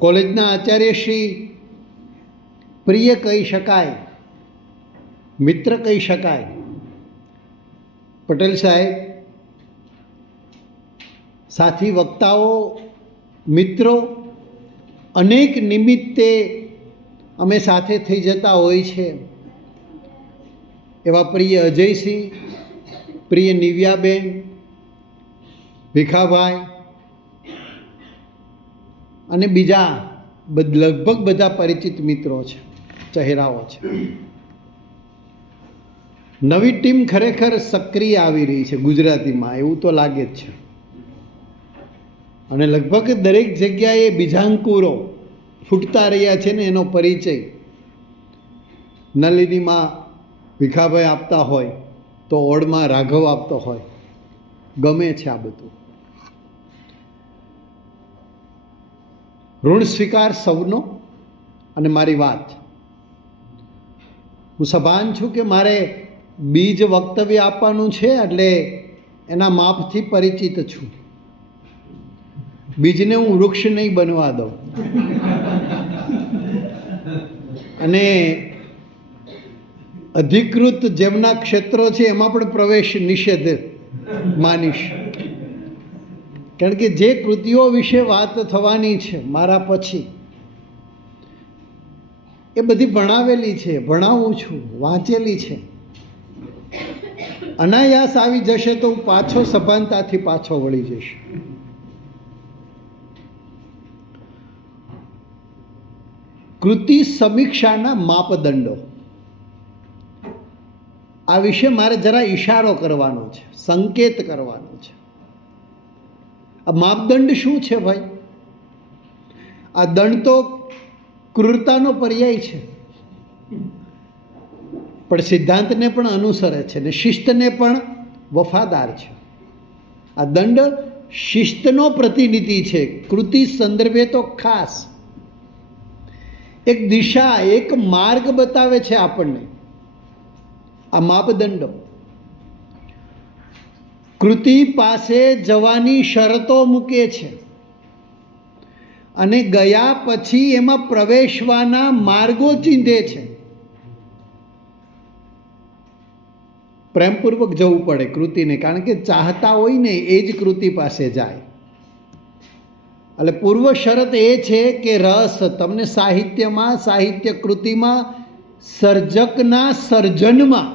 કોલેજના આચાર્યશ્રી પ્રિય કહી શકાય, મિત્ર કહી શકાય. પટેલ સાહેબ, સાથી વક્તાઓ, મિત્રો, અનેક નિમિત્તે અમે સાથે થઈ જતા હોય છે. એવા પ્રિય અજયસિંહ, પ્રિય નિવ્યાબેન, ભીખાભાઈ અને બીજા લગભગ બધા પરિચિત મિત્રો છે, ચહેરાઓ છે. નવી ટીમ ખરેખર સક્રિય આવી રહી છે ગુજરાતીમાં, એવું તો લાગે જ છે. અને લગભગ દરેક જગ્યાએ બીજાંકુરો ફૂટતા રહ્યા છે ને એનો પરિચય નલિનીમાં ભીખાભાઈ આપતા હોય તો ઓળમાં રાઘવ આપતો હોય. ગમે છે આ બધું. ઋણ સ્વીકાર સૌનો. અને મારી વાત, હું સભાન છું કે મારે બીજ વક્તવ્ય આપવાનું છે, એટલે એના માપથી પરિચિત છું. બીજને હું વૃક્ષ નહીં બનવા દઉં. અને અધિકૃત જેમના ક્ષેત્રો છે એમાં પણ પ્રવેશ નિષેધ માનીશ. કારણ કે જે કૃતિઓ વિશે વાત થવાની છે મારા પછી, એ બધી ભણાવેલી છે, ભણાવું છું, વાંચેલી છે. અનાયાસ આવી જશે તો હું પાછો સભાનતાથી પાછો વળી જઈશ. કૃતિ સમીક્ષાના માપદંડો, આ વિશે મારે જરા ઈશારો કરવાનો છે, સંકેત કરવાનો છે. આ માપદંડ શું છે ભાઈ? આ દંડ તો ક્રૂરતાનો પર્યાય છે, પણ સિદ્ધાંતને પણ અનુસરે છે ને શિસ્તને પણ વફાદાર છે. આ દંડ શિસ્તનો પ્રતિનિધિ છે, કૃતિ સંદર્ભે તો ખાસ. એક દિશા, એક માર્ગ બતાવે છે આપણને આ માપદંડો. કૃતિ પાસે જવાની શરતો મૂકે છે અને ગયા પછી એમાં પ્રવેશવાના માર્ગો ચીંધે છે. પ્રેમપૂર્વક જવું પડે કૃતિને, કારણ કે ચાહતા હોય ને એ જ કૃતિ પાસે જાય. એટલે પૂર્વ શરત એ છે કે રસ તમને સાહિત્યમાં, સાહિત્ય કૃતિમાં, સર્જકના સર્જનમાં,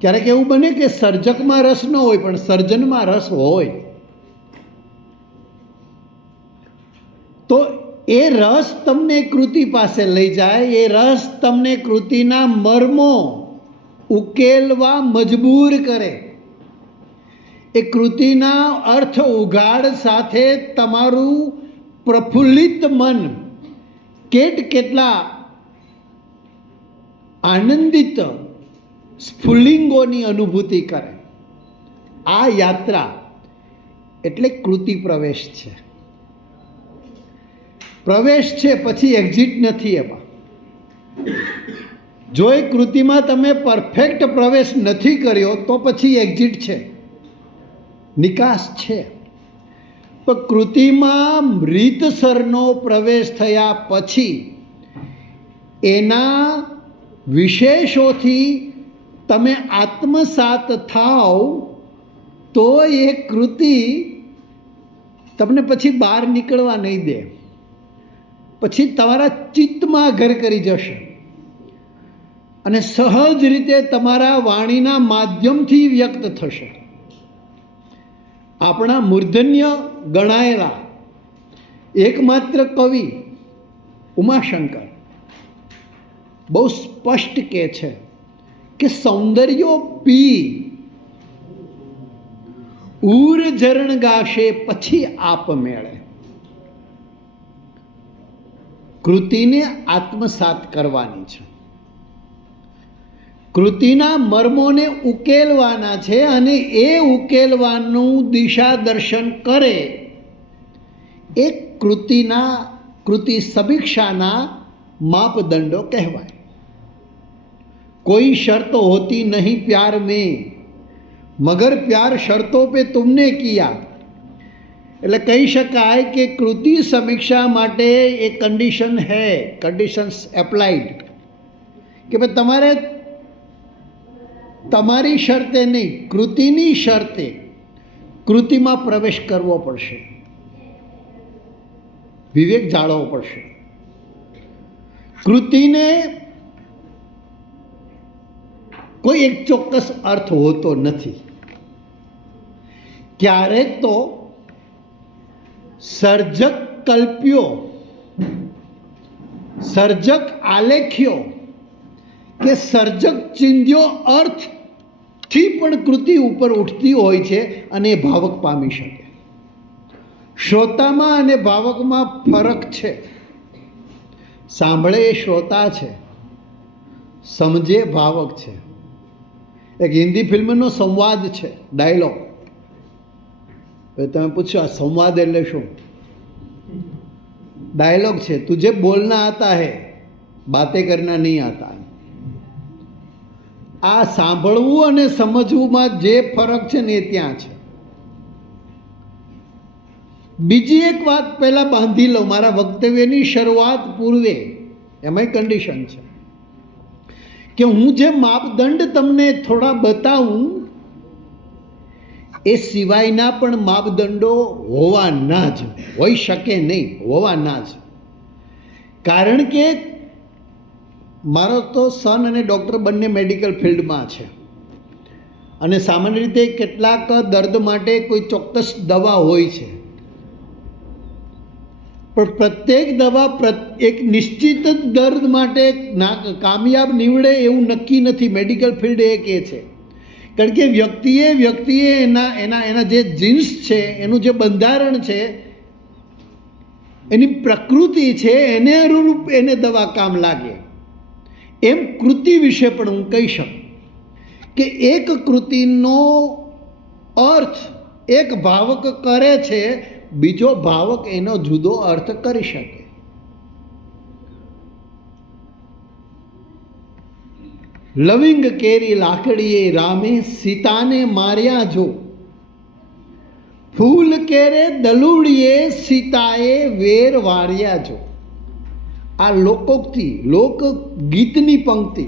ક્યારેક એવું બને કે સર્જકમાં રસ ન હોય પણ સર્જનમાં રસ હોય, તો એ રસ તમને કૃતિ પાસે લઈ જાય. એ રસ તમને કૃતિના મર્મો ઉકેલવા મજબૂર કરે. એ કૃતિના અર્થ ઉઘાડ સાથે તમારું પ્રફુલ્લિત મન કેટલા આનંદિત સ્ફુલ્લિંગોની અનુભૂતિ કરે. આ યાત્રા એટલે કૃતિ પ્રવેશ છે. પ્રવેશ છે, પછી એક્ઝિટ નથી. એમાં જો એ કૃતિમાં તમે પરફેક્ટ પ્રવેશ નથી કર્યો તો પછી એક્ઝિટ છે, નિકાસ છે. પણ કૃતિમાં રીતસરનો પ્રવેશ થયા પછી એના વિશેષોથી તમે આત્મસાત થાવ તો એ કૃતિ તમને પછી બહાર નીકળવા નહીં દે, પછી તમારા ચિત્તમાં ઘર કરી જશે અને સહજ રીતે તમારા વાણીના માધ્યમથી વ્યક્ત થશે. આપણા મૂર્ધન્ય ગણાયેલા એકમાત્ર કવિ ઉમાશંકર બહુ સ્પષ્ટ કહે છે કે સૌંદર્યો પી ઉર જરણ ગાશે પછી આપ મેળે. કૃતિને આત્મસાત કરવાની છે, કૃતિના મર્મોને ઉકેલવાના છે અને એ ઉકેલવાનું દિશા દર્શન કરે એ કૃતિ સમીક્ષાના मापदंडों कहवाए। कोई शर्त होती नहीं प्यार में, मगर प्यार शर्तों पे तुमने किया। એટલે કહી શકાય કે કૃતિ સમીક્ષા માટે એક કન્ડિશન હે, કન્ડિશન્સ એપ્લાઇડ, કે ભાઈ તમારે તમારી શરતે નહીં, કૃતિની શરતે કૃતિમાં પ્રવેશ કરવો પડશે, વિવેક જાળવવો પડશે. કૃતિને કોઈ એક ચોક્કસ અર્થ હોતો નથી. ક્યારેક તો સર્જક કલ્પ્યો, સર્જક આલેખ્યો કે સર્જક ચિંધ્યો અર્થથી પણ કૃતિ ઉપર ઉઠતી હોય છે અને એ ભાવક પામી શકે. શ્રોતામાં અને ભાવકમાં ફરક છે. સાંભળે એ શ્રોતા છે, સમજે ભાવક છે. એક હિન્દી ફિલ્મનો સંવાદ છે, ડાયલોગ. તમે પૂછો આ સંવાદ એટલે શું? ડાયલોગ છે, તુझे બોલના આતા હૈ, બાતે કરના નહીં આતા. આ સાંભળવું અને સમજવુંમાં જે ફરક છે ને એ ત્યાં છે. બીજી એક વાત પહેલા બાંધી લો, મારા વક્તવ્યની શરૂઆત પૂર્વે એમાંય કન્ડિશન છે કે હું જે માપદંડ તમને થોડા બતાવું એ સિવાયના પણ માપદંડો હોવાના જ, હોઈ શકે નહીં, હોવાના જ. કારણ કે મારો તો સન અને ડૉક્ટર બંને મેડિકલ ફિલ્ડમાં છે અને સામાન્ય રીતે કેટલાક દર્દ માટે કોઈ ચોક્કસ દવા હોય છે, પણ પ્રત્યેક દવા એક નિશ્ચિત જ દર્દ માટે કામયાબ નીવડે એવું નક્કી નથી. મેડિકલ ફિલ્ડ એ કહે છે. કારણ કે વ્યક્તિએ એના જે જીન્સ છે, એનું જે બંધારણ છે, એની પ્રકૃતિ છે, એને અનુરૂપ એને દવા કામ લાગે. એમ કૃતિ વિશે પણ હું કહી શકું કે એક કૃતિનો અર્થ એક ભાવક કરે છે, બીજો ભાવક એનો જુદો અર્થ કરી શકે. લવિંગ કેરી લાકડીએ રામે સીતાને માર્યા જો, ફૂલ કેરે દલુડીએ સીતાએ વેર વાર્યા જો. આ લોકોક્તિ, લોકગીતની પંક્તિ.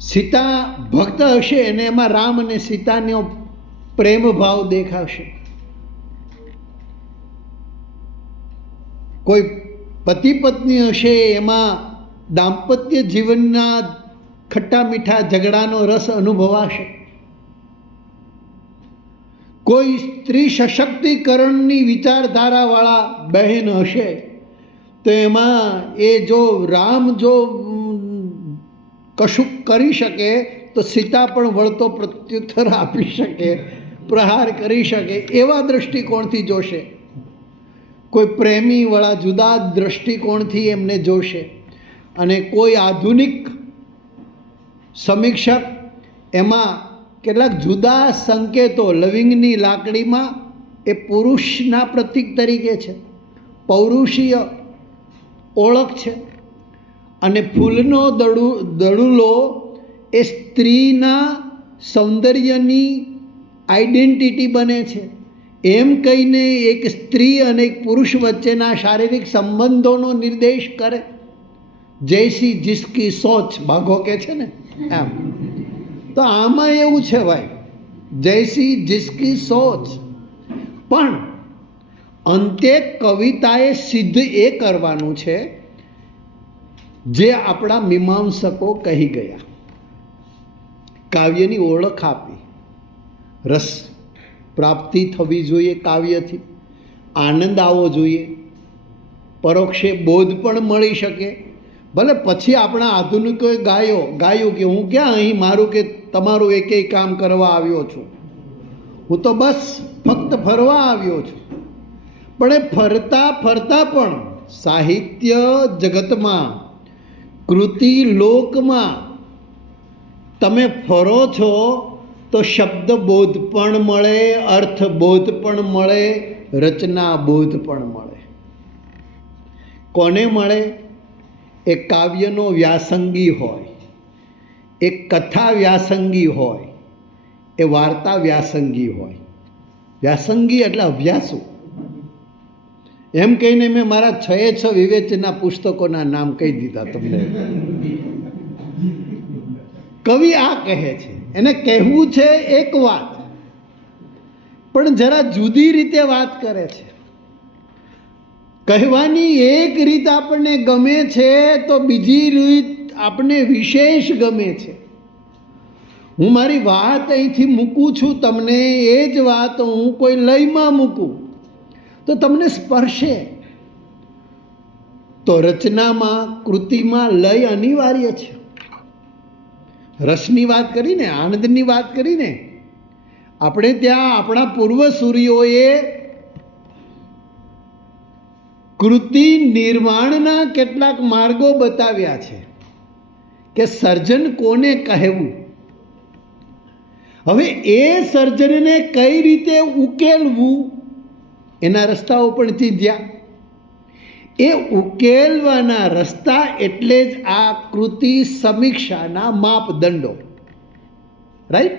સીતા ભક્ત હશે અને એમાં રામ અને સીતાનો પ્રેમ ભાવ દેખાશે. કોઈ પતિ પત્ની હશે, એમાં દાંપત્ય જીવનના ખટ્ટા મીઠા ઝઘડાનો રસ અનુભવાશે. કોઈ સ્ત્રી સશક્તિકરણની વિચારધારાવાળા બહેન હશે તો એમાં એ જો રામ જો કશુંક કરી શકે તો સીતા પણ વળતો પ્રત્યુત્તર આપી શકે, પ્રહાર કરી શકે, એવા દૃષ્ટિકોણથી જોશે. કોઈ પ્રેમીવાળા જુદા દૃષ્ટિકોણથી એમને જોશે. અને કોઈ આધુનિક સમીક્ષક એમાં કેટલાક જુદા સંકેતો, લવિંગની લાકડીમાં એ પુરુષના પ્રતીક તરીકે છે, પૌરુષીય ઓળખ છે, અને ફૂલનો દડુલો એ સ્ત્રીના સૌંદર્યની આઈડેન્ટિટી બને છે. એમ કહીને એક સ્ત્રી અને એક પુરુષ વચ્ચેના શારીરિક સંબંધોનો નિર્દેશ કરે. જૈસી જિસકી સોચ, બાઘો કે છે ને એમ. તો આમાં એવું છે ભાઈ, જૈસી જિસકી સોચ. પણ અંતે કવિતાએ સિદ્ધ એ કરવાનું છે જે આપણા મીમાંસકો કહી ગયા. કાવ્યની ઓળખ આપી, રસ પ્રાપ્તિ થવી જોઈએ, કાવ્યથી આનંદ આવવો જોઈએ, પરોક્ષે બોધ પણ મળી શકે. ભલે પછી આપણા આધુનિકોએ ગાયું કે હું ક્યાં અહીં મારું કે તમારું એકેય કામ કરવા આવ્યો છું, હું તો બસ ફક્ત ફરવા આવ્યો છું. પણ એ ફરતા ફરતા પણ સાહિત્ય જગતમાં, કૃતિ લોકમાં તમે ફરો છો તો શબ્દબોધ પણ મળે, અર્થબોધ પણ મળે, રચનાબોધ પણ મળે. કોને મળે? એક કાવ્યનો વ્યાસંગી હોય, એક કથા વ્યાસંગી હોય, એ વાર્તા વ્યાસંગી હોય. વ્યાસંગી એટલે અભ્યાસુ. એમ કહીને મેં મારા 6 વિવેચના પુસ્તકોના નામ કહી દીધા તમને. કવિ આ કહે છે, એને કહેવું છે એક વાત, પણ જરા જુદી રીતે વાત કરે છે. કહેવાની એક રીત આપણને ગમે છે તો બીજી રીત આપણને વિશેષ ગમે છે. હું મારી વાત અહીંથી મૂકું છું તમને, એ જ વાત હું કોઈ લયમાં મૂકું તો તમને સ્પર્શે. તો રચનામાં, કૃતિમાં લય અનિવાર્ય છે. રસની વાત કરીને, આનંદની વાત કરીને, આપણે ત્યાં આપણા પૂર્વસૂરીઓએ કૃતિ નિર્માણના કેટલાક માર્ગો બતાવ્યા છે કે સર્જન કોને કહેવું. હવે એ સર્જનને કઈ રીતે ઉકેલવું એના રસ્તાઓ પણ ચીંધ્યા. એ ઉકેલવાના રસ્તા એટલે જ આ કૃતિ સમીક્ષાના માપદંડો. રાઈટ?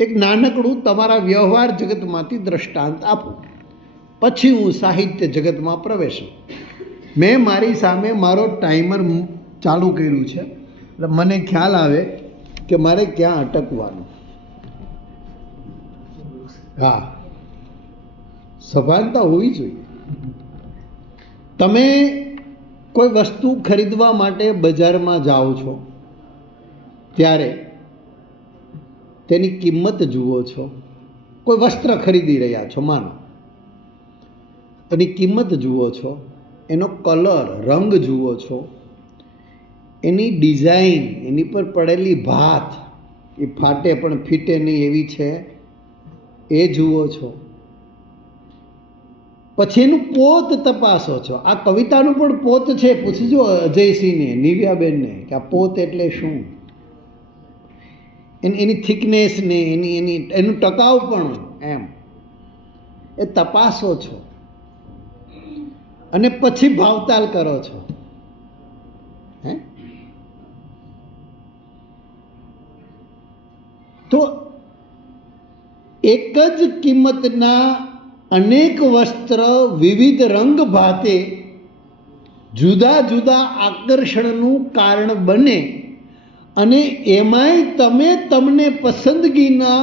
એક નાનકડું તમારા વ્યવહાર જગતમાંથી દ્રષ્ટાંત આપું, પછી હું સાહિત્ય જગતમાં પ્રવેશું. મેં મારી સામે મારો ટાઈમર ચાલુ કર્યું છે, એટલે મને ખ્યાલ આવે કે મારે ક્યાં અટકવાનું. હા, સભાનતા હોવી જોઈએ. તમે કોઈ વસ્તુ ખરીદવા માટે બજારમાં જાઓ છો ત્યારે તેની કિંમત જુઓ છો. કોઈ વસ્ત્ર ખરીદી રહ્યા છો, માનો, એની કિંમત જુઓ છો, એનો કલર, રંગ જુઓ છો, એની ડિઝાઇન, એની પર પડેલી ભાત, એ ફાટે પણ ફીટે નહીં એવી છે, એ જુઓ છો. પછી એનું પોત તપાસો છો. આ કવિતાનું પણ પોત છે, પૂછજો અજયસિંહને, નિવ્યાબેનને કે આ પોત એટલે શું, એની થિકનેસને, એનું ટકાઉપણું, એમ એ તપાસો છો અને પછી ભાવતાલ કરો છો. હે, તો એક જ કિંમતના અનેક વસ્ત્ર વિવિધ રંગ ભાતે જુદા જુદા આકર્ષણનું કારણ બને અને એમાંય તમને પસંદગીના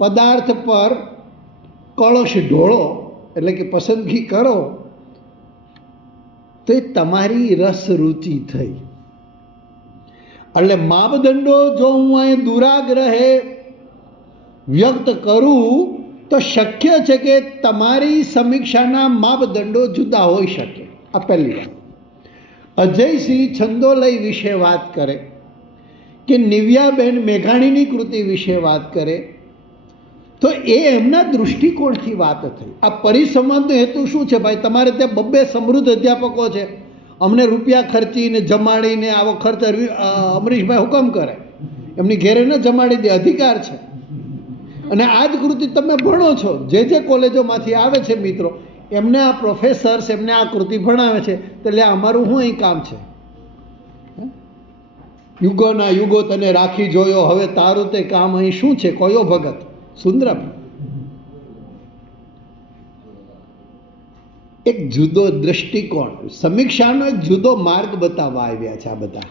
પદાર્થ પર કળશ ઢોળો, એટલે કે પસંદગી કરો, તો એ તમારી રસ રુચિ થઈ. એટલે માપદંડો જો હું અહીં દુરાગ્રહે વ્યક્ત કરું તો શક્ય છે કે તમારી સમીક્ષાના માપદંડો જુદા હોઈ શકે. આ પહેલી વાત. અજયસિંહ છંદોલય વિશે વાત કરે કે નિવ્યાબેન મેઘાણીની કૃતિ વિશે વાત કરે તો એ એમના દૃષ્ટિકોણથી વાત થઈ. આ પરિસંવાદનો હેતુ શું છે ભાઈ? તમારે ત્યાં 2 સમૃદ્ધ અધ્યાપકો છે, અમને રૂપિયા ખર્ચીને જમાડીને આવો ખર્ચ અમરીશભાઈ હુકમ કરે, એમની ઘેરે ન જમાડી દે, અધિકાર છે. અને આ જ કૃતિ તમે ભણો છો, જે કોલેજોમાંથી આવે છે મિત્રો, એમને આ પ્રોફેસર્સ એમને આ કૃતિ ભણાવે છે, એટલે અમારું શું અહીં કામ છે? યુગોના યુગો તને રાખી જોયો, હવે તારું તે કામ અહીં શું છે? કયો ભગત? સુંદરમ. એક જુદો દ્રષ્ટિકોણ, સમીક્ષાનો એક જુદો માર્ગ બતાવવા આવ્યા છે આ બધા.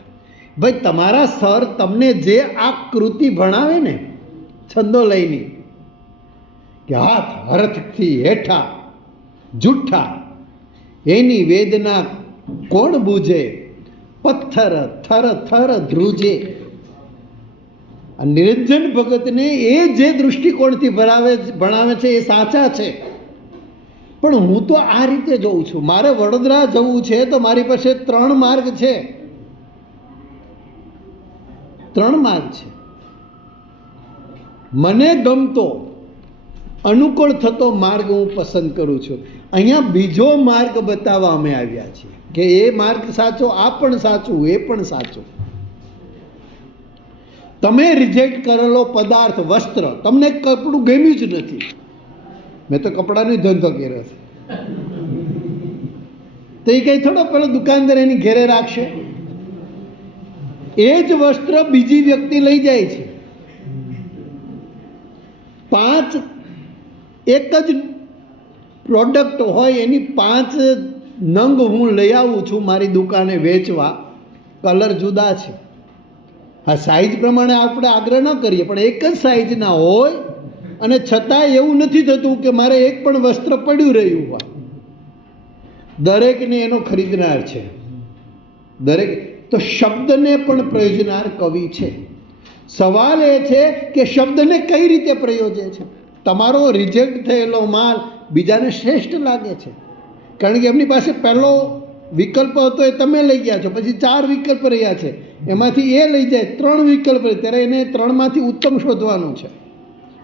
ભાઈ તમારા સર તમને જે આ કૃતિ ભણાવે ને છંદોલયની, કે હાથ હરખથી હેઠા જુઠ્ઠા એની વેદના કોણ બૂਝે, પથ્થર થર થર ધ્રુજે. આ નિરંજન ભગતને એ જે દૃષ્ટિકોણથી ભણાવે છે એ સાચા છે, પણ હું તો આ રીતે જોઉં છું. મારે વડોદરા જવું છે તો મારી પાસે 3 માર્ગ છે, 3 માર્ગ છે. મને ગમતો અનુકૂળ થતો માર્ગ હું પસંદ કરું છું. અહીંયા બીજો માર્ગ બતાવવા અમે આવ્યા છીએ કે એ માર્ગ સાચો, આ પણ સાચું, એ પણ સાચું. તમે રિજેક્ટ કરેલો પદાર્થ, વસ્ત્ર, તમને કપડું ગમ્યું જ નથી. મેં તો કપડાનો ધંધો કર્યો છે, તો એ કઈ થોડો પેલો દુકાનદાર એની ઘેરે રાખશે? એ જ વસ્ત્ર બીજી વ્યક્તિ લઈ જાય છે. 5 એક જ પ્રોડક્ટ હોય એની 5 નંગ હું લઈ આવું છું મારી દુકાને વેચવા, કલર જુદા છે. હા, સાઇઝ પ્રમાણે આપણે આગ્રહ ન કરીએ, પણ એક જ સાઇઝના હોય અને છતાંય એવું નથી થતું કે મારે એક પણ વસ્ત્ર પડ્યું રહ્યું હોય. દરેકને એનો ખરીદનાર છે, દરેક. તો શબ્દને પણ પ્રયોજનાર કવિ છે. સવાલ એ છે કે શબ્દને કઈ રીતે પ્રયોજે છે. તમારો રિજેક્ટ થયેલો માલ બીજાને શ્રેષ્ઠ લાગે છે, કારણ કે એમની પાસે પહેલો વિકલ્પ હતો એ તમે લઈ ગયા છો, પછી 4 વિકલ્પ રહ્યા છે, એમાંથી એ લઈ જાય 3 વિકલ્પ, ત્યારે એને 3માંથી ઉત્તમ શોધવાનું છે.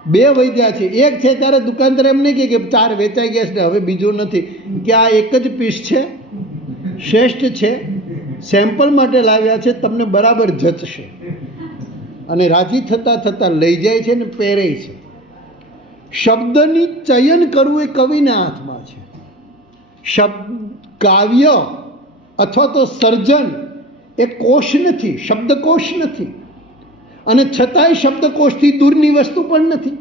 2 વૈદ્યા છે, એક છે ત્યારે દુકાનદાર એમ નહીં કે 4 વેચાઈ ગયા છે હવે બીજું નથી, કે આ એક જ પીસ છે, શ્રેષ્ઠ છે, સેમ્પલ માટે લાવ્યા છે, તમને બરાબર જચશે, અને રાજી થતાં થતાં લઈ જાય છે ને પહેરે છે. શબ્દની ચયન કરવું એ કવિના હાથમાં છે. કાવ્ય અથવા તો સર્જન એ કોશ નથી, શબ્દકોશ નથી, અને છતાંય શબ્દકોશથી દૂરની વસ્તુ પણ નથી.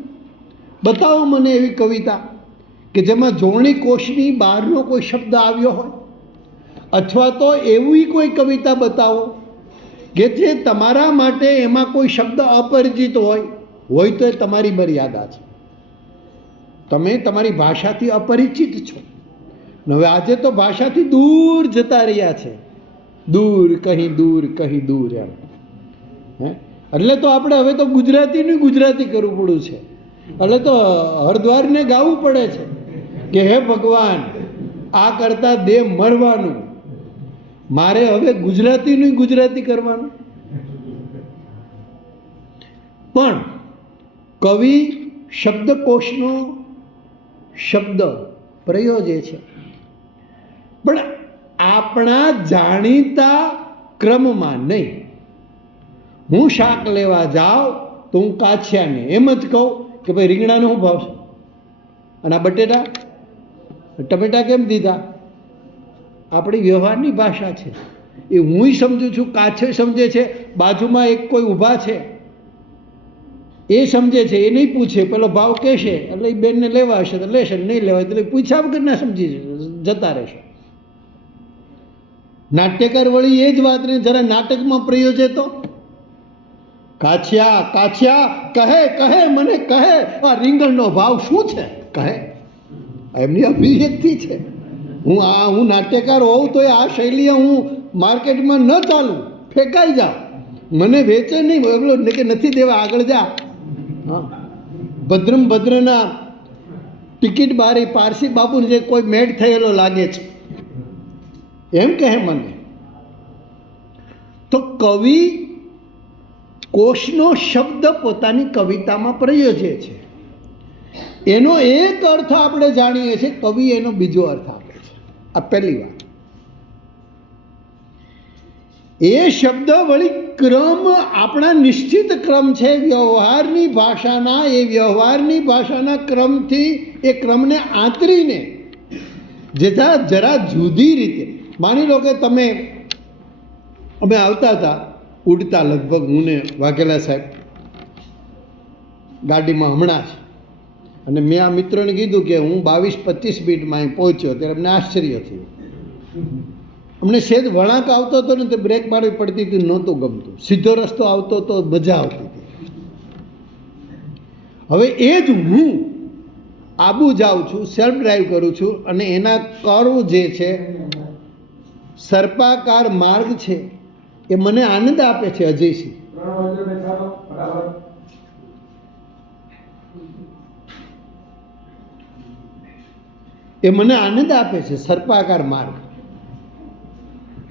બતાવો મને એવી કવિતા કે જેમાં જોડણી કોશની બહારનો કોઈ શબ્દ આવ્યો હોય, અથવા તો એવી કોઈ કવિતા બતાવો કે જે તમારા માટે એમાં કોઈ શબ્દ અપરિચિત હોય તો એ તમારી મર્યાદા છે. તમે તમારી ભાષાથી અપરિચિત છો. હવે આજે તો ભાષાથી દૂર જતા રહ્યા છે, દૂર કહી દૂર એમ. એટલે તો આપણે હવે તો ગુજરાતી કરવું પડ્યું છે. એટલે તો હરદ્વારને ગાવું પડે છે કે હે ભગવાન, આ કરતા દે મરવાનું, મારે હવે ગુજરાતી કરવાનું. પણ કવિ શબ્દકોશનો શબ્દ પ્રયોજે છે, પણ આપણા જાણીતા ક્રમમાં નહીં. હું શાક લેવા જાઉં તો હું કાછિયાને એમ જ કહું કે ભાઈ રીંગણાનો શું ભાવ છે, અને આ બટેટા ટમેટા કેમ દીધા. આપણી વ્યવહારની ભાષા છે એ હું સમજું છું, કાછો સમજે છે, બાજુમાં એક કોઈ ઊભા છે એ સમજે છે, એ નહીં પૂછે, પેલો ભાવ કહેશે એટલે એ બેનને લેવા હશે તો લેશે, નહીં લેવાય તો પૂછ્યા વગર ના સમજી જતા રહેશે. નાટ્યકાર વળી એ જ વાતને જરા નાટકમાં પ્રયોજે તો કાછિયા કહે મને કહે આ રીંગણનો ભાવ શું છે, કહે. એમની અભિવ્યક્તિ છે. હું નાટ્યકાર હોઉં તો આ શૈલીએ હું માર્કેટમાં ન ચાલું, ફેંકાઈ જાઉં, મને વેચે નહીં કે નથી દેવા, આગળ જા. ભદ્રના ટિકિટ બારી પારસી બાપુ જે કોઈ મેળ થયેલો લાગે છે એમ કહે મને. તો કવિ કોશનો શબ્દ પોતાની કવિતામાં પ્રયોજે છે. એનો એક અર્થ આપણે જાણીએ છીએ, કવિ એનો બીજો અર્થ આપે છે. આ પહેલી વાત. એ શબ્દ વળી ક્રમ આપણા નિશ્ચિત ક્રમ છે વ્યવહારની ભાષાના ક્રમથી એ ક્રમને આંતરીને જરા જુદી રીતે. માની લો કે અમે આવતા હતા ઉડતા, લગભગ હું ને વાઘેલા સાહેબ ગાડીમાં હમણાં જ, અને મેં આ મિત્રોને કીધું કે હું 22-25 મિનિટમાં અહીં પહોંચ્યો, ત્યારે અમને આશ્ચર્ય થયું. અમને સેજ વળાંક આવતો હતો ને તે બ્રેક મારવી પડતી હતી, નહોતું ગમતું. સીધો રસ્તો આવતો તો મજા આવતી હતી. હવે એ જ હું આબુ જાઉં છું, સેલ્ફ ડ્રાઈવ કરું છું, અને એના કર્વ જે છે, સર્પાકાર માર્ગ છે, એ મને આનંદ આપે છે. અજયસિંહ, એ મને આનંદ આપે છે સર્પાકાર માર્ગ.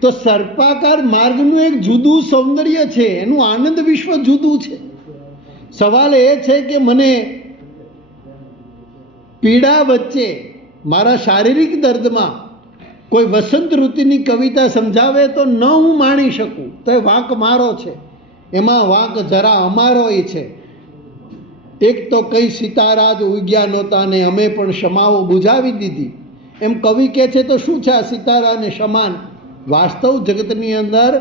તો સર્પાકાર માર્ગનું એક જુદું સૌંદર્ય છે, એનું આનંદ વિશ્વ જુદું છે. સવાલ એ છે કે મને પીડા વચ્ચે મારા શારીરિક દર્દમાં કોઈ વસંત ઋતુની કવિતા સમજાવે તો ન હું માણી શકું, તો એ વાંક મારો છે. એમાં વાંક જરા અમારોય છે. એક તો કઈ સિતારા જ ઉગ્યા નહોતા ને અમે પણ ક્ષમાઓ બુઝાવી દીધી, એમ કવિ કહે છે. તો શું છે આ સિતારાને સમાન? વાસ્તવ જગતની અંદર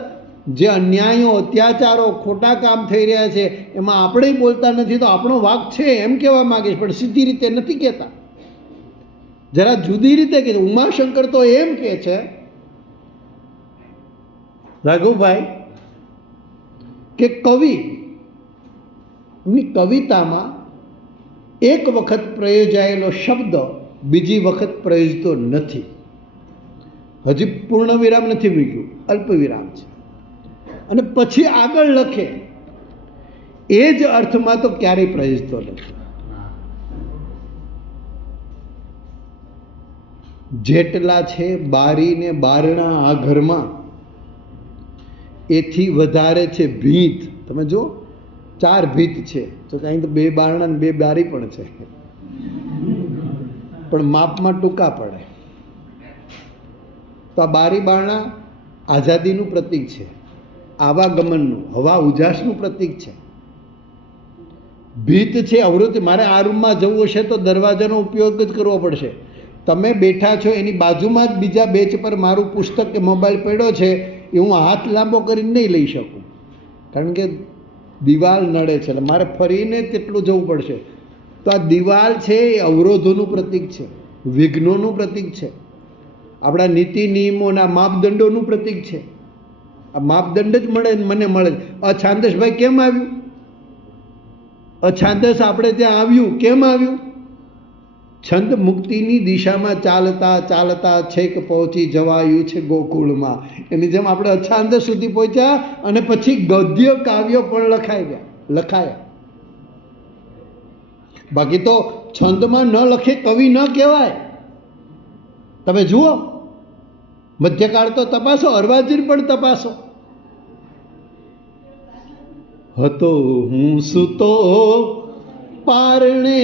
જે અન્યાયો, અત્યાચારો, ખોટા કામ થઈ રહ્યા છે એમાં આપણે બોલતા નથી, તો આપણો વાંક છે એમ કહેવા માગે છે, પણ સીધી રીતે નથી કહેતા. જરા જુદી રીતે કીધું. ઉમાશંકર તો એમ કે છે રાઘુભાઈ કે કવિની કવિતામાં એક વખત પ્રયોજાયેલો શબ્દ બીજી વખત પ્રયોજતો નથી. હજી પૂર્ણ વિરામ નથી મૂક્યું, અલ્પ વિરામ છે, અને પછી આગળ લખે એ જ અર્થમાં તો ક્યારેય પ્રયોજતો નથી. જેટલા છે બારી ને બારણા આ ઘરમાં, એથી વધારે છે ભીત. તમે જો 4 ભીત છે, તો અહીં તો 2 બારણા ને 2 બારી પણ છે, પણ માપમાં ટૂંકા પડે. તો આ બારી બારણા આઝાદીનું પ્રતીક છે, આવાગમનનું, હવા ઉજાસનું પ્રતીક છે. ભીત છે અવરોધ. મારે આ રૂમમાં જવું હશે તો દરવાજાનો ઉપયોગ જ કરવો પડશે. તમે બેઠા છો એની બાજુમાં જ બીજા બેચ પર મારું પુસ્તક કે મોબાઈલ પડ્યો છે, એ હું હાથ લાંબો કરીને નહીં લઈ શકું, કારણ કે દિવાલ નડે છે, એટલે મારે ફરીને તેટલું જવું પડશે. તો આ દિવાલ છે એ અવરોધોનું પ્રતીક છે, વિઘ્નોનું પ્રતીક છે, આપણા નીતિ નિયમોના માપદંડોનું પ્રતીક છે. આ માપદંડ જ મને મળે. અછાંદસભાઈ કેમ આવ્યું? અછાંદસ આપણે ત્યાં આવ્યું કેમ આવ્યું? છંદ મુક્તિની દિશામાં ચાલતા ચાલતા છેક પહોંચી જવાયું છે ગોકુળમાં. એની જેમ આપણે અછાંદસ સુધી પહોંચ્યા અને પછી ગદ્ય કાવ્યો પણ લખાયા. બાકી તો છંદમાં ન લખે કવિ ન કહેવાય. તમે જુઓ, મધ્યકાળ તો તપાસો, અર્વાચીન પણ તપાસો. હતો હું સૂતો પારણે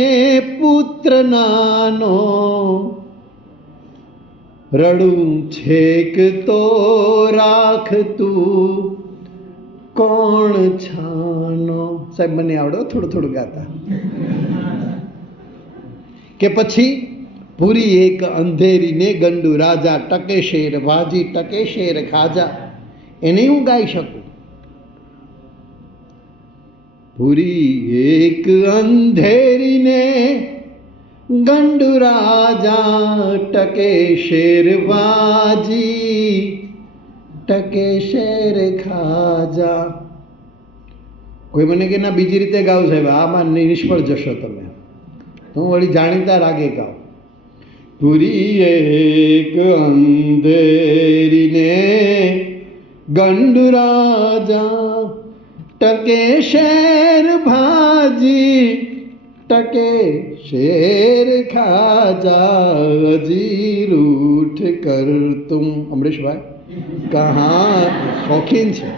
પુત્ર નાનો, રડું છેક તો રાખતું કોણ છાનો. સાહેબ મને આવડો થોડું ગાતા. કે પછી પૂરી એક અંધેરી ને ગંડુ રાજા, ટકે શેર ભાજી ટકે શેર ખાજા. એને હું ગાઈ શકું. પૂરી એક અંધેરી ને ગંડુ રાજા, ટકે શેર ભાજી ટકે શેર ખાજા. કોઈ મને કે ના બીજી રીતે ગાવ સાહેબ, આમાં નિષ્ફળ જશો તમે, હું વળી જાણીતા રાગે ગાઉં. પૂરી એક અંધેરી ને ગંડુ રાજા, ટકે શેર ભાજી ટકે શેર ખાજા, હજી રૂઠ કર તુમ. અમરીશભાઈ કહા શોખીન છે,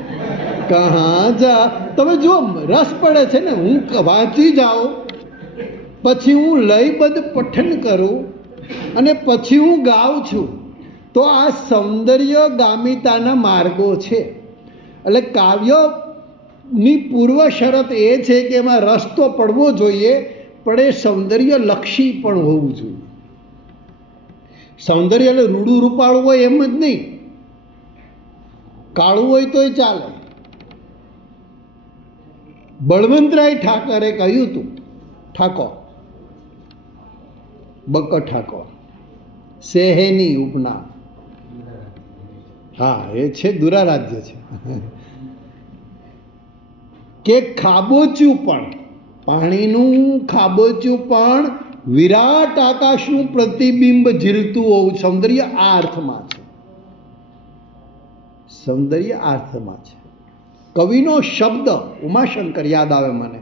કહા જા. તમે જો રસ પડે છે ને, હું વાંચી જાઉં, પછી હું લયબદ્ધ પઠન કરું અને પછી હું ગાઉં છું, તો આ સૌંદર્ય ગામિતાના માર્ગો છે. એટલે કાવ્યની પૂર્વ શરત એ છે કે એમાં રસ તો પડવો જોઈએ, પણ એ સૌંદર્ય લક્ષી પણ હોવું જોઈએ. સૌંદર્ય એટલે રૂડું રૂપાળું હોય એમ જ નહીં, કાળું હોય તોય ચાલે. બળવંતરાય ઠાકરે કહ્યું હતું, ઠાકોર બક ઠાકોર સેહેની ઉપના, હા એ છે દુરારાધ્ય છે, કે ખાબોચ્યું પણ, પાણીનું ખાબોચ્યું પણ વિરાટ આકાશનું પ્રતિબિંબ ઝીલતું હોવું. સૌંદર્ય આ અર્થમાં છે, સૌંદર્ય આ અર્થમાં છે. કવિનો શબ્દ ઉમાશંકર યાદ આવે મને.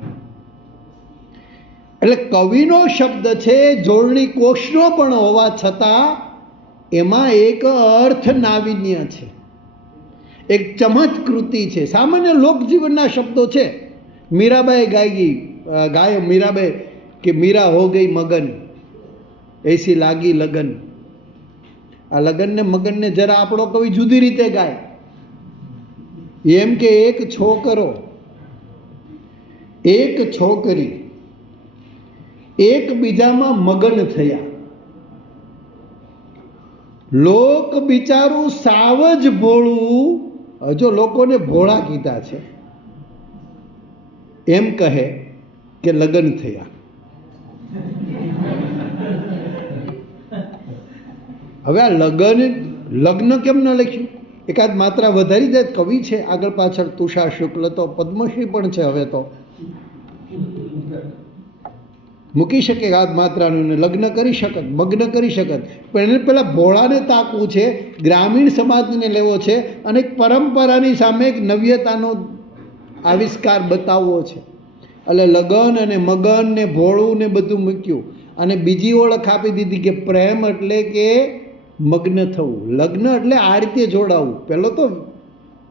એટલે કવિનો શબ્દ છે, જોડણી કોષનો પણ હોવા છતાં એમાં એક અર્થ નાવીન્ય છે, એક ચમત્કૃતિ છે. સામાન્ય લોકજીવનના શબ્દો છે. મીરાબાઈ ગાયો મીરાબાઈ કે મીરા હો ગઈ મગન, એસી લાગી લગન. આ લગન ને મગન ને જરા આપણો કવિ જુદી રીતે ગાય. એમ કે એક છોકરો એક છોકરી એકબીજામાં મગન થયા, લોક બિચારું સાવ જ ભોળું, હજો લોકોને ભોળા કીધા છે, એમ કહે કે લગ્ન થયા. હવે આ લગ્ન કેમ ન લખ્યું? એકાદ માત્રા વધારી દે. કવિ છે આગળ પાછળ, તુષાર શુક્લ તો પદ્મશ્રી પણ છે. હવે તો મૂકી શકે એકાદ માત્રાનું, લગ્ન કરી શકત, મગ્ન કરી શકત. પણ એને પેલા ભોળાને તાકવું છે, ગ્રામીણ સમાજને લેવો છે અને એક પરંપરાની સામે એક નવ્યતાનો આવિષ્કાર બતાવવો છે. એટલે લગન અને મગન ને ભોળું ને બધું મૂક્યું અને બીજી ઓળખ આપી દીધી કે પ્રેમ એટલે કે મગ્ન થવું, લગ્ન એટલે આ રીતે જોડાવું. પેલો તો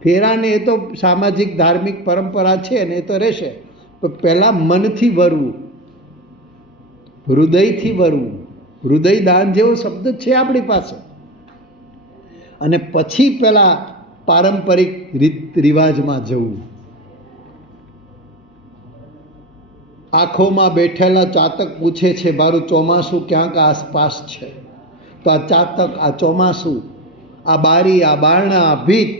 ફેરાને એ તો સામાજિક ધાર્મિક પરંપરા છે ને એ તો રહેશે, પણ પહેલાં મનથી વરવું, હૃદયથી વરવું. હૃદય દાન જેવો શબ્દ છે આપણી પાસે. અને પછી પેલા પારંપરિક રીત રિવાજમાં જવું. આંખોમાં બેઠેલા ચાતક પૂછે છે મારું ચોમાસું ક્યાંક આસપાસ છે. તો આ ચાતક, આ ચોમાસું, આ બારી, આ બારણા, આ ભીત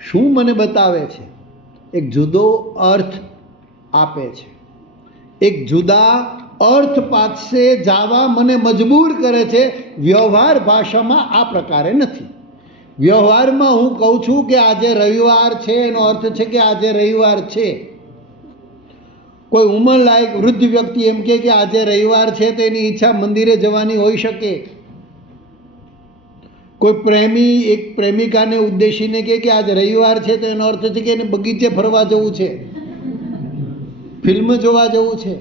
શું મને બતાવે છે? એક જુદો અર્થ આપે છે. એક જુદા અર્થ પાસે જવા મને મજબૂર કરે છે. વ્યવહાર ભાષામાં આ પ્રકારે નથી. વ્યવહારમાં હું કહું છું કે આજે રવિવાર છે, એનો અર્થ છે કે આજે રવિવાર છે. કોઈ ઉંમરલાયક વૃદ્ધ વ્યક્તિ એમ કે આજે રવિવાર છે તો એની ઈચ્છા મંદિરે જવાની હોઈ શકે. કોઈ પ્રેમી એક પ્રેમિકાને ઉદ્દેશીને કે આજે રવિવાર છે તો એનો અર્થ છે કે એને બગીચે ફરવા જવું છે, ફિલ્મ જોવા જવું છે.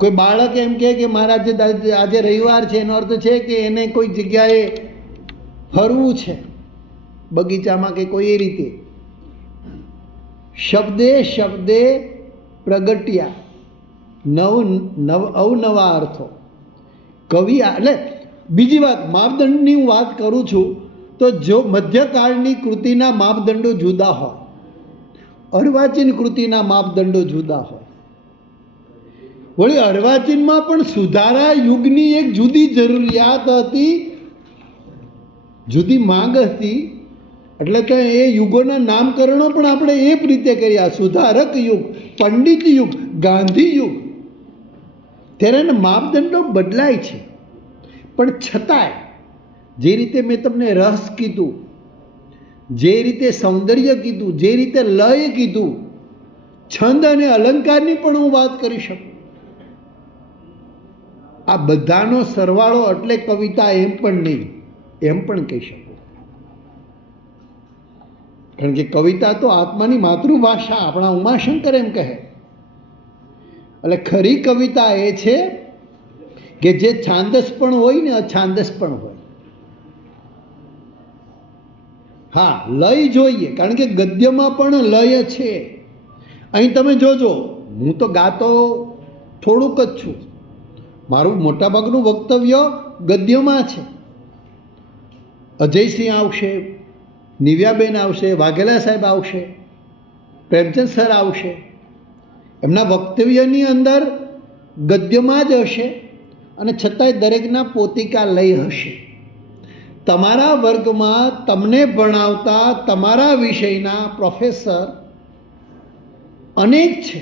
કોઈ બાળક એમ કે મારા આજે રવિવાર છે, એનો અર્થ છે કે એને કોઈ જગ્યાએ ફરવું છે, બગીચામાં કે કોઈ એ રીતે. શબ્દે શબ્દે પ્રગટ્યા અવનવા અર્થો. કવિ એટલે બીજી વાત, માપદંડની હું વાત કરું છું તો જો મધ્યકાળની કૃતિના માપદંડો જુદા હોય, અર્વાચીન કૃતિના માપદંડો જુદા હોય. વળી અર્વાચીનમાં પણ સુધારા યુગની એક જુદી જરૂરિયાત હતી, જુદી માંગ હતી. એટલે તો એ યુગોના નામકરણો પણ આપણે એ રીતે કર્યા. સુધારક યુગ, પંડિત યુગ, ગાંધી યુગ. ત્યારે માપદંડો બદલાય છે. પણ છતાંય જે રીતે મેં તમને રસ કીધું, જે રીતે સૌંદર્ય કીધું, જે રીતે લય કીધું, છંદ અને અલંકારની પણ હું વાત કરી શકું. આ બધાનો સરવાળો એટલે કવિતા એમ પણ નહીં, એમ પણ કહી શકું. કારણ કે કવિતા તો આત્માની માતૃભાષા, આપણા ઉમાશંકર એમ કહે. એટલે ખરી કવિતા એ છે કે જે છાંદસ પણ હોય ને અછાંદસ પણ હોય. હા, લય જોઈએ, કારણ કે ગદ્યમાં પણ લય છે. અહીં તમે જોજો, હું તો ગાતો થોડુંક જ છું, મારું મોટાભાગનું વક્તવ્ય ગદ્યમાં છે. અજયસિંહ આવશે, નિવ્યાબેન આવશે, વાઘેલા સાહેબ આવશે, પ્રેમચંદ સર આવશે. એમના વક્તવ્યની અંદર ગદ્યમાં જ હશે અને છતાંય દરેકના પોતિકા લય હશે. તમારા વર્ગમાં તમને ભણાવતા તમારા વિષયના પ્રોફેસર અનેક છે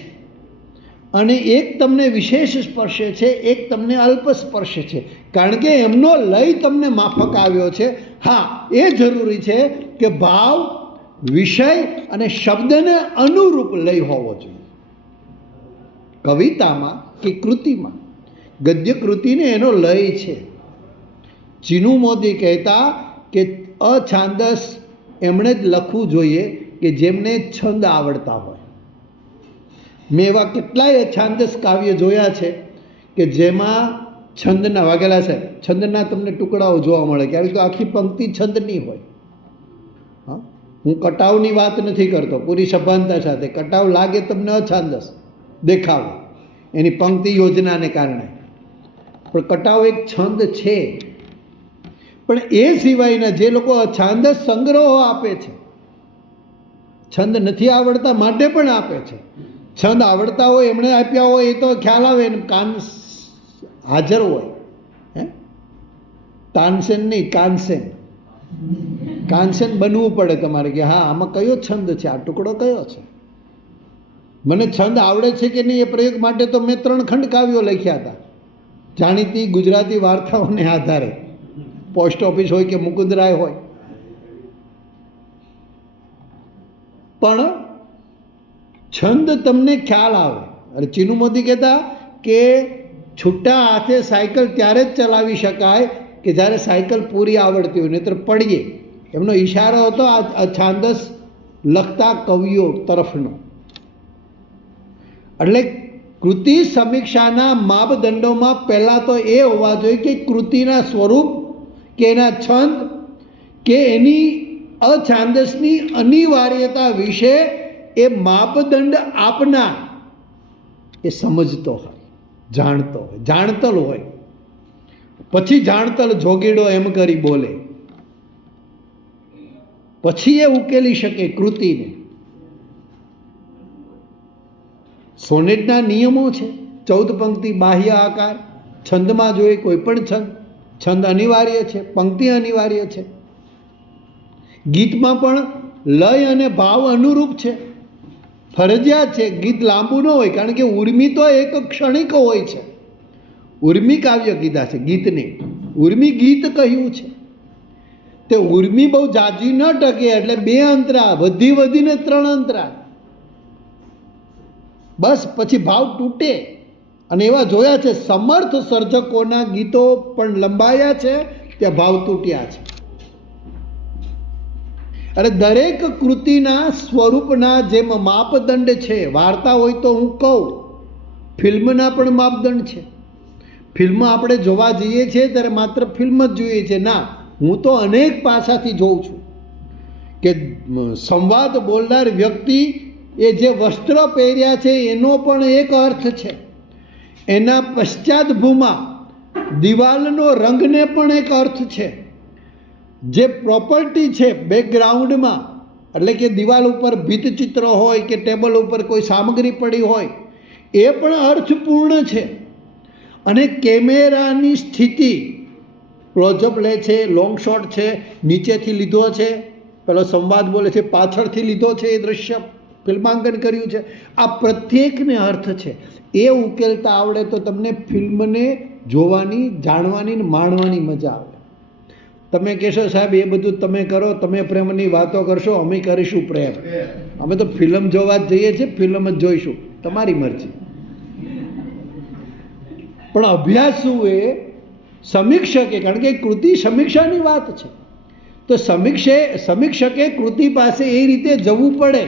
અને એક તમને વિશેષ સ્પર્શે છે, એક તમને અલ્પ સ્પર્શે છે, કારણ કે એમનો લય તમને માફક આવ્યો છે. હા, એ જરૂરી છે કે ભાવ, વિષય અને શબ્દને અનુરૂપ લય હોવો જોઈએ કવિતામાં કે કૃતિમાં. ગદ્ય કૃતિને એનો લય છે. ચીનુ મોદી કહેતા કે અછાંદસ એમણે જ લખવું જોઈએ કે જેમને છંદ આવડતા હોય. મેં એવા કેટલાય છાંદસ કાવ્ય જોયા છે કે જેમાં છંદના, વાઘેલા સાહેબ, છંદના તમને ટુકડાઓ જોવા મળે, ક્યારેક તો આખી પંક્તિ છંદની હોય. હા, હું કટાવની વાત નથી કરતો, પૂરી સભાનતા સાથે. કટાવ લાગે તમને અછાંદસ દેખાવો એની પંક્તિ યોજનાને કારણે, પણ કટાવ એક છંદ છે. પણ એ સિવાયના જે લોકો છાંદસ સંગ્રહો આપે છે, છંદ નથી આવડતા માટે પણ આપે છે. છંદ આવડતા હોય, એમણે આપ્યા હોય, એ તો ખ્યાલ આવે ને, કાન હાજર હોય. હે, તાનસેન નહીં, કાનસેન. કાનસેન બનવું પડે તમારે કે હા આમાં કયો છંદ છે, આ ટુકડો કયો છે. મને છંદ આવડે છે કે નહીં એ પ્રયોગ માટે તો મેં 3 ખંડ કાવ્યો લખ્યા હતા. જાણીતી ગુજરાતી વાર્તાઓને આધારે, પોસ્ટ ઓફિસ હોય કે મુકુંદરાય હોય, પણ છંદ તમને ખ્યાલ આવે. અરે ચીનુ મોદી કહેતા કે છૂટા હાથે સાયકલ ત્યારે જ ચલાવી શકાય કે જ્યારે સાયકલ પૂરી આવડતી હોય, નહીતર પડીએ. એમનો ઈશારો હતો આ છાંદસ લખતા કવિઓ તરફનો. એટલે કૃતિ સમીક્ષાના માપદંડોમાં પહેલાં તો એ હોવા જોઈએ કે કૃતિના સ્વરૂપ કે એના છંદ કે એની અછાંદસની અનિવાર્યતા વિશે એ માપદંડ આપનાર એ સમજતો હોય, જાણતો હોય, જાણતલ હોય. પછી જાણતલ જોગીડો એમ કરી બોલે, પછી એ ઉકેલી શકે કૃતિને. સોનેટના નિયમો છે, 14 પંક્તિ, બાહ્ય આકાર, છંદમાં જોઈએ કોઈ પણ છંદ, છંદ અનિવાર્ય છે, પંક્તિ અનિવાર્ય છે. ગીતમાં પણ લય અને ભાવ અનુરૂપ છે, ફરજિયાત છે. ગીત લાંબુ ન હોય, કારણ કે ઉર્મી તો એક ક્ષણિક હોય છે. ઉર્મી કાવ્ય કીધા છે ગીતને, ઉર્મી ગીત કહ્યું છે. તે ઉર્મી બહુ જાજી ન ટકે એટલે 2 અંતરા, વધીને 3 અંતરા, બસ પછી ભાવ તૂટે. અને એવા જોયા છે, સમર્થ સર્જકોના ગીતો પણ લંબાયા છે, ત્યાં ભાવ તૂટ્યા છે. અને દરેક કૃતિના સ્વરૂપના જેમ માપદંડ છે, વાર્તા હોય તો હું કહું, ફિલ્મના પણ માપદંડ છે. ફિલ્મ આપણે જોવા જઈએ છીએ ત્યારે માત્ર ફિલ્મ જ જોઈએ છે, ના, હું તો અનેક પાસાથી જોઉં છું કે સંવાદ બોલનાર વ્યક્તિ એ જે વસ્ત્ર પહેર્યા છે એનો પણ એક અર્થ છે, એના પશ્ચાદભૂમા દિવાલનો રંગને પણ એક અર્થ છે, જે પ્રોપર્ટી છે બેકગ્રાઉન્ડમાં, એટલે કે દિવાલ ઉપર ભીતચિત્ર હોય કે ટેબલ ઉપર કોઈ સામગ્રી પડી હોય, એ પણ અર્થપૂર્ણ છે. અને કેમેરાની સ્થિતિ, ક્લોઝઅપ લે છે, લોંગ શોટ છે, નીચેથી લીધો છે, પેલો સંવાદ બોલે છે, પાછળથી લીધો છે, એ દ્રશ્ય ફિલ્માંકન કર્યું છે, આ પ્રત્યેકને અર્થ છે. એ ઉકેલતા આવડે તો તમને ફિલ્મને જોવાની, જાણવાની ને માણવાની મજા આવે. તમે કહેશો સાહેબ એ બધું તમે કરો, તમે પ્રેમની વાતો કરશો, અમે કરીશું પ્રેમ, અમે તો ફિલ્મ જોવા જ જઈએ છીએ, ફિલ્મ જ જોઈશું, તમારી મરજી. પણ અભ્યાસુ એ સમીક્ષકે, કારણ કે કૃતિ સમીક્ષાની વાત છે, તો સમીક્ષકે કૃતિ પાસે એ રીતે જવું પડે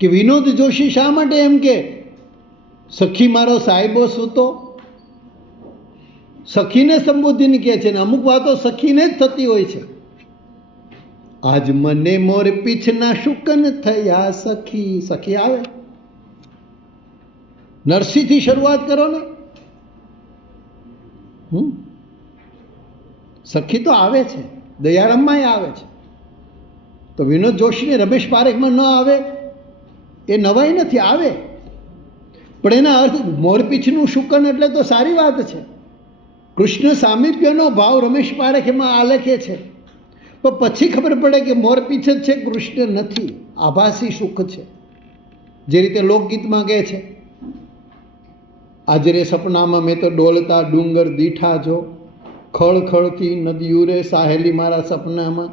કે વિનોદ જોશી શા માટે એમ કે સખી મારો સાહેબો સૂતો, સખીને સંબોધીને કહે છે, ને અમુક વાતો સખીને જ થતી હોય છે. આજ મને મોર પીછના શુકન થયા સખી, સખી આવે, નરસિંહથી શરૂઆત કરો ને, સખી તો આવે છે, દયારામમાં આવે છે, તો વિનોદ જોશીને રમેશ પારેખમાં ન આવે એ નવાઈ નથી, આવે. પણ એના અર્થ મોરપીછનું શુકન એટલે તો સારી વાત છે. કૃષ્ણ સામીપ્યનો ભાવ રમેશ પારેખ એમાં આલેખે છે, પણ પછી ખબર પડે કે મોરપીછ જ છે, કૃષ્ણ નથી, આભાસી સુખ છે. જે રીતે લોકગીતમાં કહે છે, આજરે સપનામાં મેં તો ડોલતા ડુંગર દીઠા જો, ખળખળતી નદીયું રે સાહેલી મારા સપનામાં.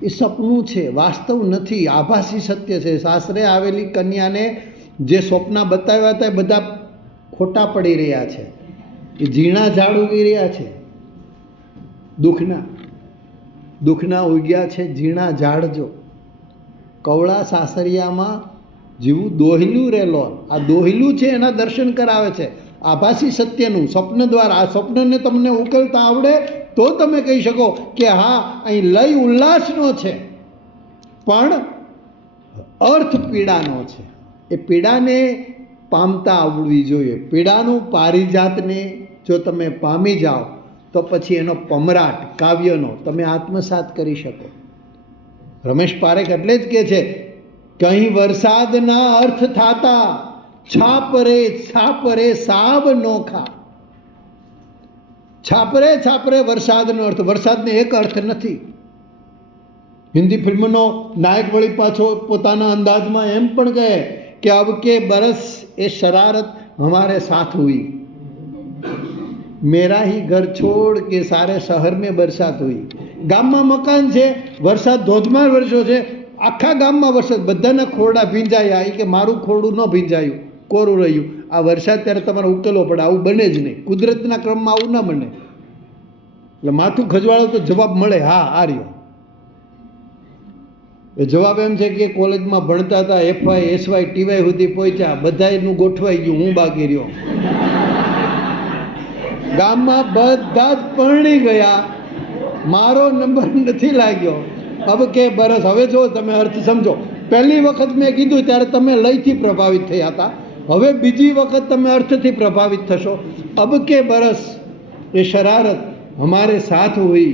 એ સપનું છે, વાસ્તવ નથી, આભાસી સત્ય છે. સાસરે આવેલી કન્યાને જે સ્વપ્ન બતાવ્યા હતા એ બધા ખોટા પડી રહ્યા છે, એ ઝીણા ઝાડ ઉગી રહ્યા છે, દુઃખના ઉગ્યા છે ઝીણા ઝાડ. જો કવળા સાસરિયામાં જેવું દોહલું રેલો, આ દોહલું છે એના દર્શન કરાવે છે, આભાસી સત્યનું, સ્વપ્ન દ્વારા. આ સ્વપ્નને તમને ઉકેલતા આવડે તો તમે કહી શકો કે હા અહીં લય ઉલ્લાસનો છે, પણ અર્થ પીડાનો છે. એ પીડાને પામતા આવડવી જોઈએ. પીડાનું પારિજાતને જો તમે પામી જાઓ તો પછી એનો પમરાટ કાવ્યનો તમે આત્મસાત કરી શકો. રમેશ પારેખ એટલે જ કહે છે કે અહીં વરસાદના અર્થ થાતા, છાપરે છાપરે સાવ નોખા. છાપરે છાપરે વરસાદનો અર્થ, વરસાદને એક અર્થ નથી. હિન્દી ફિલ્મનો નાયક વળી પાછો પોતાના અંદાજમાં એમ પણ કહે કે અબ કે બરસ એ શરારત હમારે સાથ હુઈ. मेरा ही घर छोड़ के सारे शहर में बरसात हुई. ગામમાં મકાન છે, વરસાદ ધોધમાર વરસ્યો છે, આખા ગામમાં વરસાદ, બધાના ખોરડા ભીંજાયા. એ કે મારું ખોરડું ન ભીંજાયું, કોરું રહ્યું. આ વરસાદ ત્યારે તમારે ઉકેલવો પડે, આવું બને જ નહીં. કુદરતના ક્રમમાં આવું ન બને. એટલે માથું ખજવાળો તો જવાબ મળે, હા આ રહ્યો. જવાબ એમ છે કે કોલેજમાં ભણતા હતા, FY SY TY સુધી પહોંચ્યા, બધાનું ગોઠવાઈ ગયું, હું બાકી રહ્યો. ગામમાં બધા જ પરણી ગયા, મારો નંબર નથી લાગ્યો. હવે કે બરસ. હવે જો તમે અર્થ સમજો. પહેલી વખત મેં કીધું ત્યારે તમે લયથી પ્રભાવિત થયા હતા, હવે બીજી વખત તમે અર્થથી પ્રભાવિત થશો. અબ કે બરસ એ શરારત हमारे साथ हुई,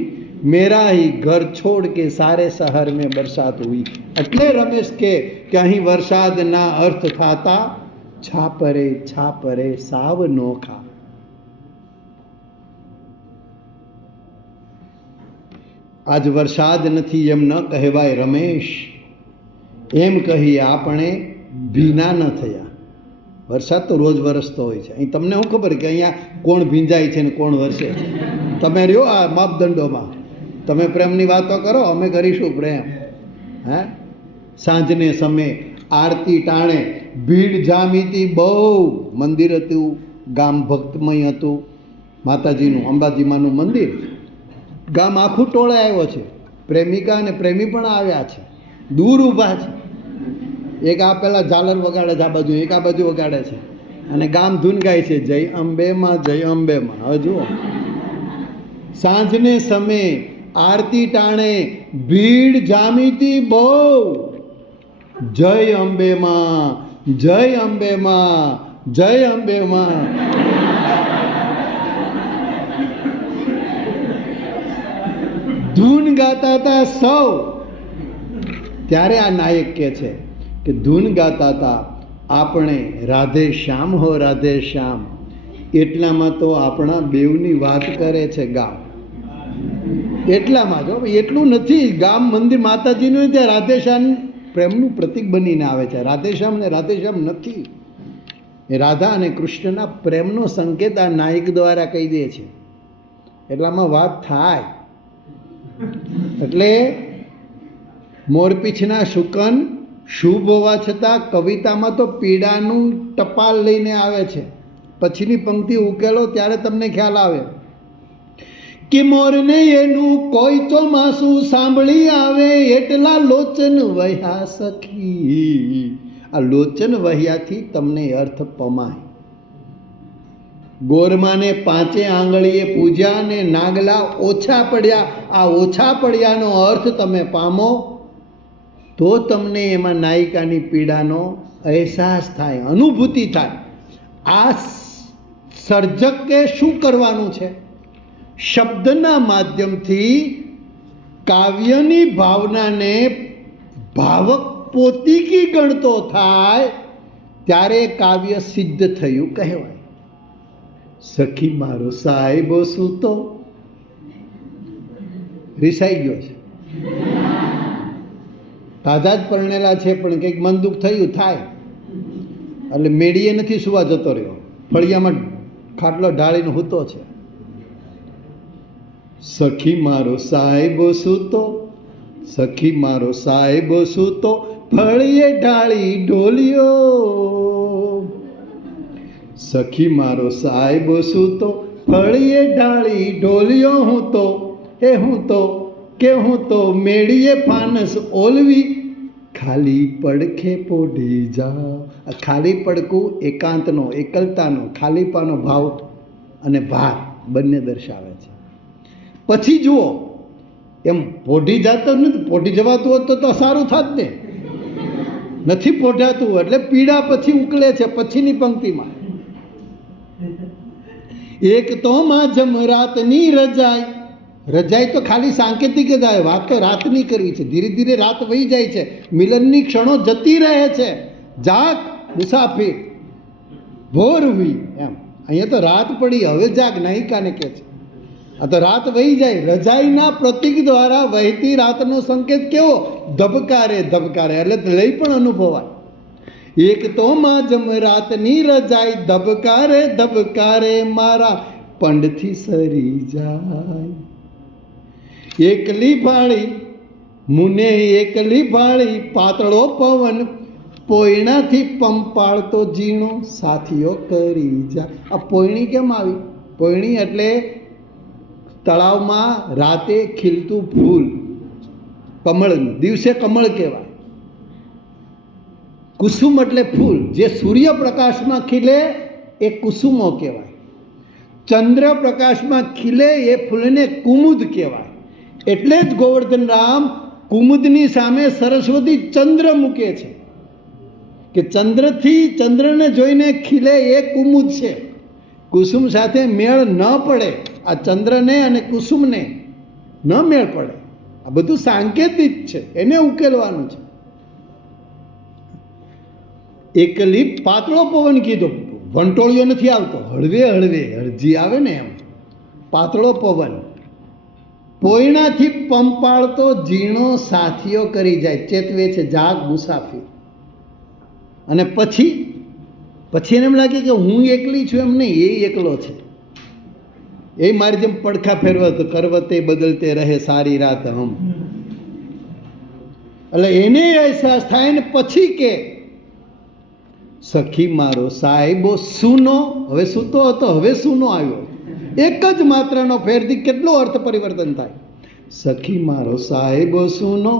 मेरा ही घर छोड़ के सारे शहर में बरसात हुई. એટલે રમેશ કે અહીં વરસાદના અર્થ થાતા છાપરે સાવ નોખા. આજ વરસાદ નથી એમ ન કહેવાય રમેશ, એમ કહીએ આપણે ભીના ન થયા. વરસાદ તો રોજ વરસતો હોય છે. અહીં તમને શું ખબર કે અહીંયા કોણ ભીંજાય છે ને કોણ વરસે છે? તમે રહ્યો આ માપદંડોમાં. તમે પ્રેમની વાતો કરો, અમે કરીશું પ્રેમ. હે, સાંજને સમયે આરતી ટાણે ભીડ જામીતી બહુ. મંદિર હતું, ગામ ભક્તમય હતું, માતાજીનું, અંબાજીમાનું મંદિર. ગામ આખું ટોળે આવ્યો છે, પ્રેમિકા અને પ્રેમી પણ આવ્યા છે, દૂર ઊભા છે. એક આ પેલા ઝાલર વગાડે છે, આ બાજુ એક આ બાજુ વગાડે છે, અને ગામ ધૂન ગાય છે, જય અંબે માં, જય અંબે માં. હવે જુઓ, સાંજને સમયે આરતી ટાણે ભીડ જામીતી બહુ. જય અંબે માં, જય અંબે માં, જય અંબે માં. ધૂન ગાતા હતા સૌ. ત્યારે આ નાયક કહે છે કે ધૂન ગાતા હતા આપણે રાધે શ્યામ હો રાધે શ્યામ. એટલામાં તો આપણા બેવની વાત કરે છે ગામ. એટલામાં જો, એટલું નથી. ગામ મંદિર માતાજીનું ત્યાં રાધેશ્યામ પ્રેમનું પ્રતીક બનીને આવે છે. રાધેશ્યામ ને રાધેશ્યામ નથી, એ રાધા અને કૃષ્ણના પ્રેમનો સંકેત આ નાયક દ્વારા કહી દે છે. એટલામાં વાત થાય. એટલે મોરપીંછના શુકન શુભ હોવા છતાં કવિતામાં તો પીડાનું ટપાલ લઈને આવે છે. પછીની પંક્તિ ઉકેલો ત્યારે તમને ખ્યાલ આવે કે મોરને એનું કોઈ ચોમાસું સાંભળી આવે, એટલા લોચન વહ્યા સખી. આ લોચન વહ્યાથી તમને અર્થ પમાય. ગોરમાને 5 આંગળીએ પૂજ્યા ને નાગલા ઓછા પડ્યા. આ ઓછા પડ્યાનો અર્થ તમે પામો તો તમને એમાં નાયિકાની પીડાનો અહેસાસ થાય, અનુભૂતિ થાય. આ સર્જકે શું કરવાનું છે? શબ્દના માધ્યમથી કાવ્યની ભાવનાને ભાવક પોતીકી ગણતો થાય ત્યારે કાવ્ય સિદ્ધ થયું કહેવાય. સખી મારો સાહેબો સૂતો, રીસાઈ ગયો છે, તાજા જ પરણેલા છે, પણ કંઈક મન દુઃખ થયું થાય એટલે મેળીએ નથી સુવા જતો રહ્યો, ફળિયામાં ખાટલો ઢાળીને હૂતો છે. સખી મારો સાહેબો સૂતો, સખી મારો સાહેબો સૂતો, ફળિયે ઢાળી ઢોલિયો. સખી મારો સાહેબો સૂતો, ફળિયે ઢાળી ઢોલિયો. હું તો હે હું તો કે હું તો મેળીએ ફાનસ ઓલવી, ખાલી પડખે પોઢી જા. ખાલી પડકું એકાંતનો, એકલતાનો, ખાલીપાનો ભાવ અને ભાર બંને દર્શાવે છે. પછી જુઓ, એમ પોઢી જતો નથી, પોઢી જવાતું હોત તો સારું થાત ને, નથી પોઢાતું એટલે પીડા પછી ઉકલે છે. પછીની પંક્તિમાં એક તો માજમ રાતની રજાય. રજાઈ તો ખાલી સાંકેતિક જ આવે, વાત તો રાતની કરવી છે. ધીરે ધીરે રાત વહી જાય છે, મિલનની ક્ષણો જતી રહે છે. જાગ મુસાફિર ભોર હુઈ. એમ અહીંયા તો રાત પડી, હવે જાગ નાયિકાને કહે છે. આ તો રાત વહી જાય. રજાઈના પ્રતીક દ્વારા વહેતી રાતનો સંકેત કેવો? ધબકારે ધબકારે, એટલે લઈ પણ અનુભવાય. એક તો માજમ રાતની રજાઈ, ધબકારે ધબકારે મારા પંડથી સરી જાય. એકલી ભાળી મુને એકલી ભાળી પાતળો પવન પોયણાથી પંપાળતો ઝીણો સાથીઓ કરી જાય. આ પોયણી કેમ આવી? પોયણી એટલે તળાવમાં રાતે ખીલતું ફૂલ, કમળ, દિવસે કમળ કહેવાય. કુસુમ એટલે ફૂલ, જે સૂર્યપ્રકાશમાં ખીલે એ કુસુમો કહેવાય. ચંદ્ર પ્રકાશમાં ખીલે એ ફૂલને કુમુદ કહેવાય. એટલે જ ગોવર્ધન રામ કુમુદની સામે સરસ્વતી ચંદ્ર મૂકે છે કે ચંદ્રને જોઈને ખીલે એ કુમુદ છે. કુસુમ સાથે મેળ ન પડે, આ ચંદ્રને અને કુસુમને ન મેળ પડે. આ બધું સાંકેતિક છે, એને ઉકેલવાનું છે. એકલી પાતળો પવન કીધો, વંટોળિયો નથી આવતો, હળવે હળવે હળજી આવે ને એમ પાતળો પવન. પોયણાથી પંપાળતો ઝીણો સાથીઓ કરી જાય, ચેતવે છે, જાગ મુસાફી. અને પછી એને એમ લાગે કે હું એકલી છું, એમ નહીં, એ એકલો છે. એ મારી જેમ પડખા ફેરવત કરવતે બદલતે રહે સારી રાત હમ. એટલે એને અહેસાસ થાય ને પછી કે સખી મારો સાહેબો સૂનો, હવે સૂતો હતો, હવે સૂનો આવ્યો. એક જ માત્રાનો ફેરથી કેટલું અર્થ પરિવર્તન થાય. સખી મારો સાહેબો સૂનો,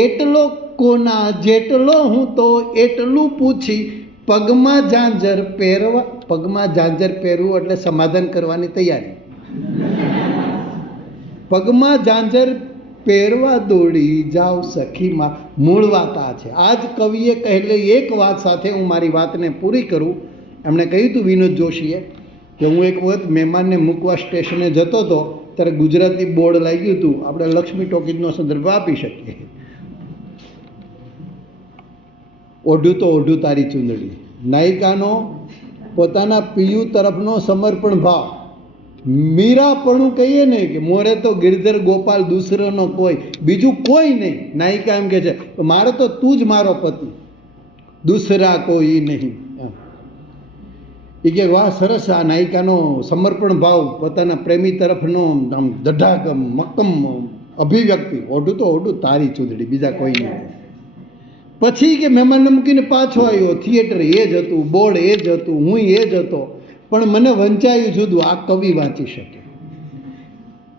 એટલો કોના જેટલો હું તો એટલું પૂછી પગમાં ઝાંઝર પહેરવા. પગમાં ઝાંઝર પહેરવું એટલે સમાધાન કરવાની તૈયારી. પગમાં ઝાંઝર પહેરવા દોડી જાવ સખીમાં. મૂળ વાત આ છે. આ જ કવિએ કહેલી એક વાત સાથે હું મારી વાતને પૂરી કરું. એમણે કહ્યું હતું વિનોદ જોશીએ કે હું એક વખત મહેમાનને મૂકવા સ્ટેશને જતો હતો, ત્યારે ગુજરાતી બોર્ડ લાગ્યું હતું, આપણે લક્ષ્મી ટોકીઝનો સંદર્ભ આપી શકીએ. ઓઢું તો ઓઢું તારી ચૂંદડી. નાયિકાનો પોતાના પિયુ તરફનો સમર્પણ ભાવ, મીરાપણું કહીએ ને કે મોરે તો ગિરધર ગોપાલ દૂસરોનો કોઈ, બીજું કોઈ નહીં. નાયિકા એમ કે છે મારે તો તું જ મારો પતિ, દૂસરા કોઈ નહીં. એ કે વાહ, સરસ. આ નાયિકાનો સમર્પણ ભાવ, પોતાના પ્રેમી તરફનો આમ દઢાક મક્કમ અભિવ્યક્તિ. ઓઢું તો ઓઢું તારી ચૂંદડી, બીજા કોઈ નહીં. પછી કે મહેમાનને મૂકીને પાછો આવ્યો. થિયેટર એ જ હતું, બોર્ડ એ જ હતું, હું એ જ હતો, પણ મને વંચાયું જુદું. આ કવિ વાંચી શકે.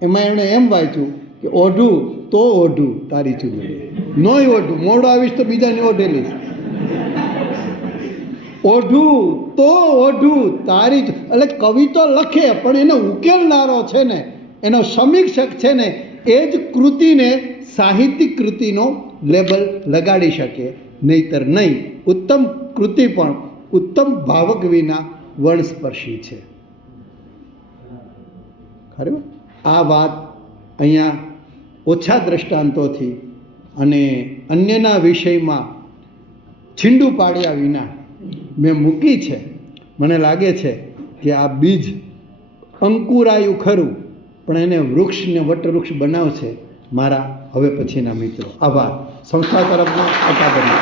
એમાં એમણે એમ વાંચ્યું કે ઓઢું તો ઓઢું તારી ચૂંદડી, નોય ઓઢું, મોડો આવીશ તો બીજાને ઓઢેલીશ. ઓઢું તો ઓઢું તારી. એટલે કવિ તો લખે, પણ એનો ઉકેલનારો છે ને, એનો સમીક્ષક છે ને, એ જ કૃતિને સાહિત્યિક કૃતિનો લેબલ લગાડી શકે, નહીતર નહીં. ઉત્તમ કૃતિ પણ ઉત્તમ ભાવક વિના વર્ણસ્પર્શી છે. ખરું? આ વાત અહીંયા ઓછા દ્રષ્ટાંતોથી અને અન્યના વિષયમાં છીંડું પાડ્યા વિના મેં મૂકી છે. મને લાગે છે કે આ બીજ અંકુરાયું ખરું, પણ એને વૃક્ષને વટવૃક્ષ બનાવશે મારા હવે પછીના મિત્રો. આભાર. સંસ્થા તરફનો અકાદમી.